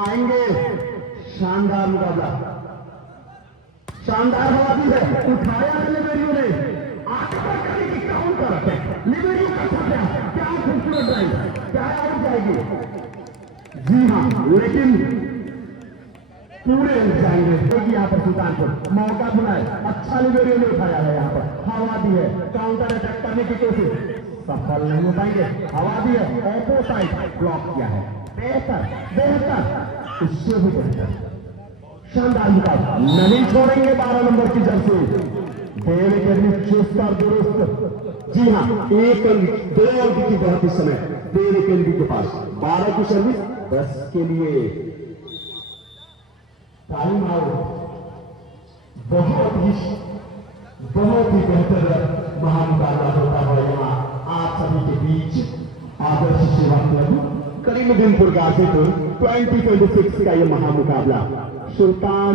आएंगे शानदार मुकाबला, शानदार हवा भी है, उठाया है लिबेरियो ने, आगे बढ़ करेगी काउंटर, लिबेरियो का छापा, क्या खूबसूरत ड्राइव, क्या आउट जाएगी। जी हाँ, लेकिन पूरे जाएंगे यहाँ पर सुल्तानपुर, मौका बुलाए, अच्छा लिबेरियो ने उठाया है, यहाँ पर हवा दी है, काउंटर अटैक करने की कोशिश सफल नहीं हो पाएंगे, हवा दी है, ऑपो साइड ब्लॉक किया है, बेहतर बेहतर, उससे भी बेहतर शानदार मुकाबला, नहीं छोड़ेंगे 12 नंबर की जर्सी, खेल के लिए चुस्त और दुरुस्त। जी हाँ, एक अंक 2 अंक की बढ़त इस समय डेल केंद्री के पास, 12 की सर्विस 10 के लिए टाइम आउट। बहुत ही बेहतर महामुकाबला होता है यहाँ आप सभी के बीच। आदर्श सेवा क्लब करीमुद्दीनपुर गाजीपुर 2026 का यह महामुकाबला सुल्तान